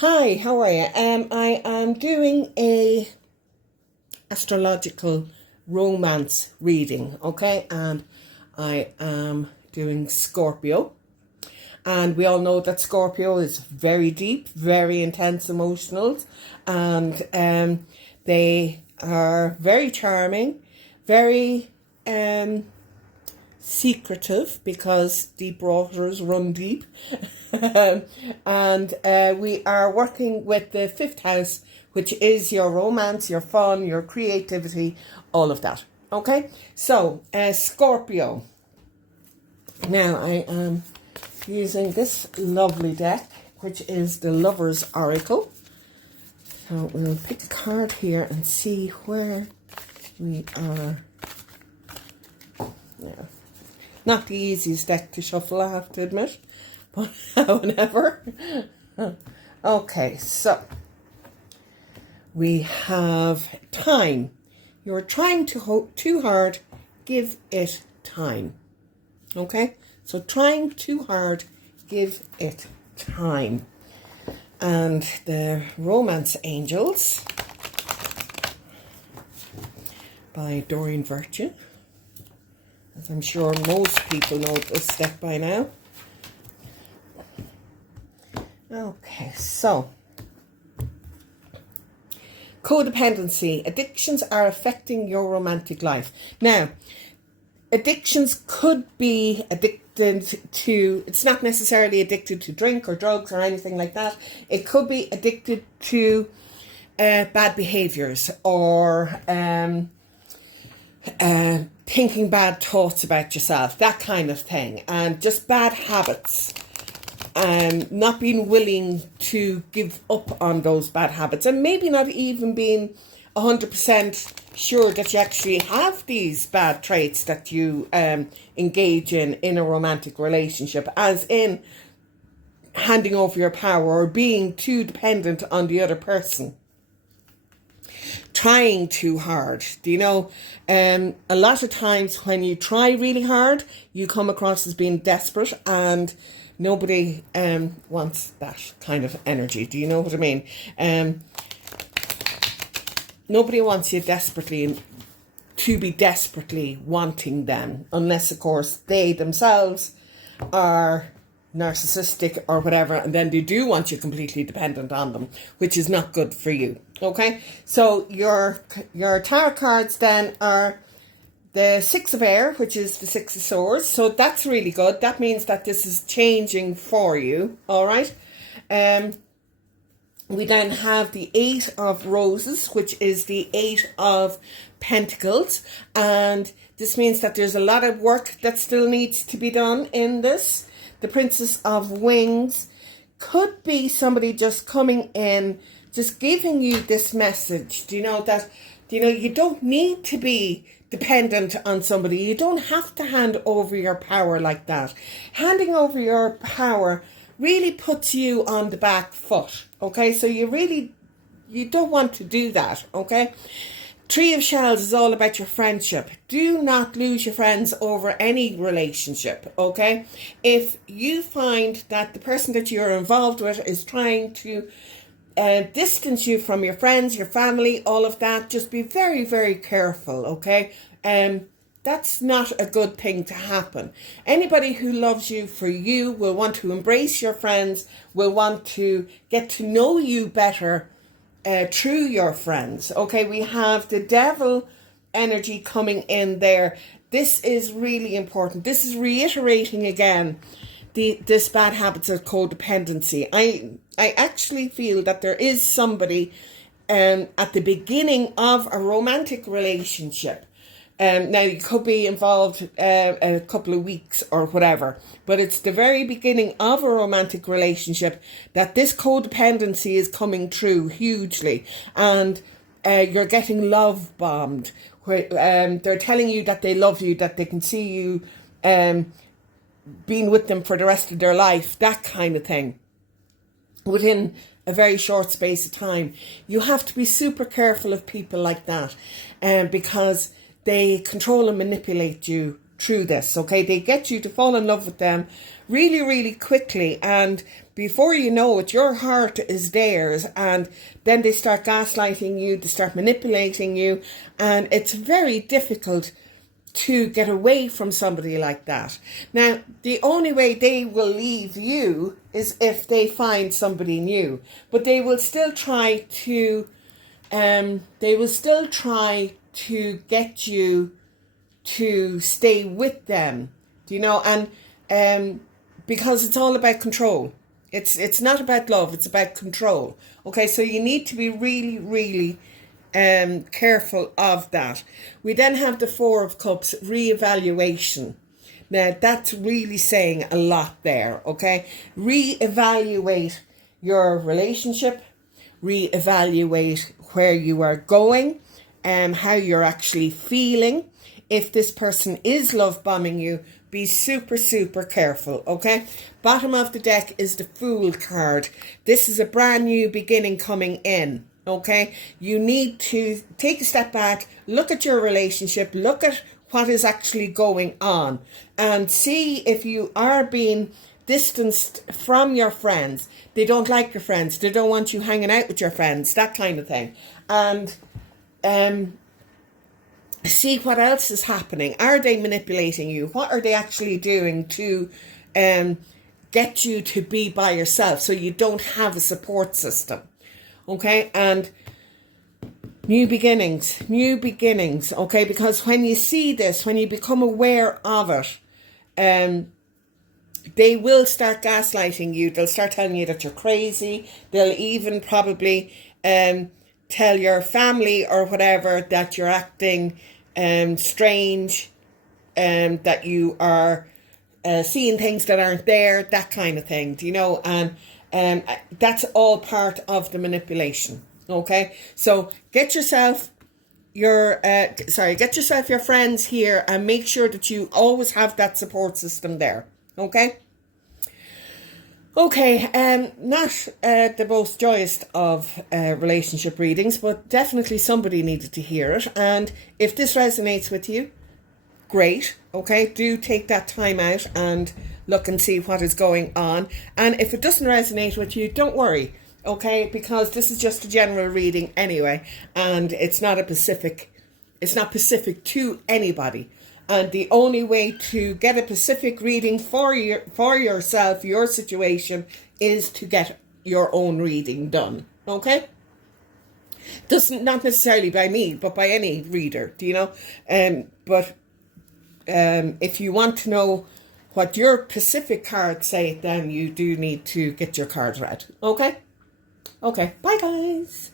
Hi, how are you? I am doing a astrological romance reading, okay? And I am doing Scorpio. And we all know that Scorpio is very deep, very intense emotional. And they are very charming, very secretive, because deep waters run deep. And we are working with the fifth house, which is your romance, your fun, your creativity, all of that. Okay, so Scorpio. Now I am using this lovely deck, which is the Lover's Oracle. So we'll pick a card here and see where we are. Yeah. Not the easiest deck to shuffle, I have to admit, but whenever. Okay, so we have time. You're trying to hope too hard, give it time. Okay, so trying too hard, give it time. And the Romance Angels by Doreen Virtue. As I'm sure most people know this deck by now. Okay, so codependency. Addictions are affecting your romantic life. Now, addictions could be addicted to, it's not necessarily addicted to drink or drugs or anything like that. It could be addicted to bad behaviours or thinking bad thoughts about yourself, that kind of thing, and just bad habits. Not being willing to give up on those bad habits, and maybe not even being 100% sure that you actually have these bad traits that you engage in a romantic relationship, as in handing over your power or being too dependent on the other person. Trying too hard. Do you know, a lot of times when you try really hard, you come across as being desperate, and nobody wants that kind of energy. Do you know what I mean? Nobody wants you desperately to be desperately wanting them, unless, of course, they themselves are narcissistic or whatever, and then they do want you completely dependent on them, which is not good for you. Okay, so your tarot cards then are the Six of Air, which is the Six of Swords. So that's really good. That means that this is changing for you. All right. We then have the Eight of Roses, which is the Eight of Pentacles, and this means that there's a lot of work that still needs to be done in this. The Princess of Wings could be somebody just coming in, just giving you this message. Do you know that, you don't need to be dependent on somebody. You don't have to hand over your power like that. Handing over your power really puts you on the back foot. Okay, so you don't want to do that. Okay. Three of Shells is all about your friendship. Do not lose your friends over any relationship, okay? If you find that the person that you're involved with is trying to distance you from your friends, your family, all of that, just be very, very careful, okay? That's not a good thing to happen. Anybody who loves you for you will want to embrace your friends, will want to get to know you better through your friends. Okay, we have the Devil energy coming in there. This is really important. This is reiterating again this bad habits of codependency. I actually feel that there is somebody at the beginning of a romantic relationship. Now, you could be involved a couple of weeks or whatever, but it's the very beginning of a romantic relationship that this codependency is coming through hugely, and you're getting love bombed. Where they're telling you that they love you, that they can see you being with them for the rest of their life, that kind of thing, within a very short space of time. You have to be super careful of people like that, because they control and manipulate you through this, okay? They get you to fall in love with them really, really quickly, and before you know it, your heart is theirs, and then they start gaslighting you, they start manipulating you, and it's very difficult to get away from somebody like that. Now, the only way they will leave you is if they find somebody new, but they will still try to get you to stay with them, you know, and because it's all about control. It's not about love, it's about control. Okay, so you need to be really, really careful of that. We then have the Four of Cups, reevaluation. Now, that's really saying a lot there, okay? Reevaluate your relationship, reevaluate where you are going, and how you're actually feeling. If this person is love bombing you, be super, super careful, okay? Bottom of the deck is the Fool card. This is a brand new beginning coming in, okay? You need to take a step back, look at your relationship, look at what is actually going on, and see if you are being distanced from your friends. They don't like your friends. They don't want you hanging out with your friends, that kind of thing. And see what else is happening. Are they manipulating you? What are they actually doing to get you to be by yourself so you don't have a support system? Okay, and new beginnings, okay, because when you see this, when you become aware of it, they will start gaslighting you. They'll start telling you that you're crazy. They'll even probably tell your family or whatever that you're acting strange, that you are seeing things that aren't there, that kind of thing, do you know? And that's all part of the manipulation. Okay, so get yourself your friends here, and make sure that you always have that support system there. Okay. Okay, not the most joyous of relationship readings, but definitely somebody needed to hear it. And if this resonates with you, great. Okay, do take that time out and look and see what is going on. And if it doesn't resonate with you, don't worry. Okay, because this is just a general reading anyway, and it's not specific to anybody. And the only way to get a specific reading for yourself, your situation, is to get your own reading done. Okay? Not necessarily by me, but by any reader, do you know? But if you want to know what your Pacific cards say, then you do need to get your cards read. Okay? Okay. Bye, guys.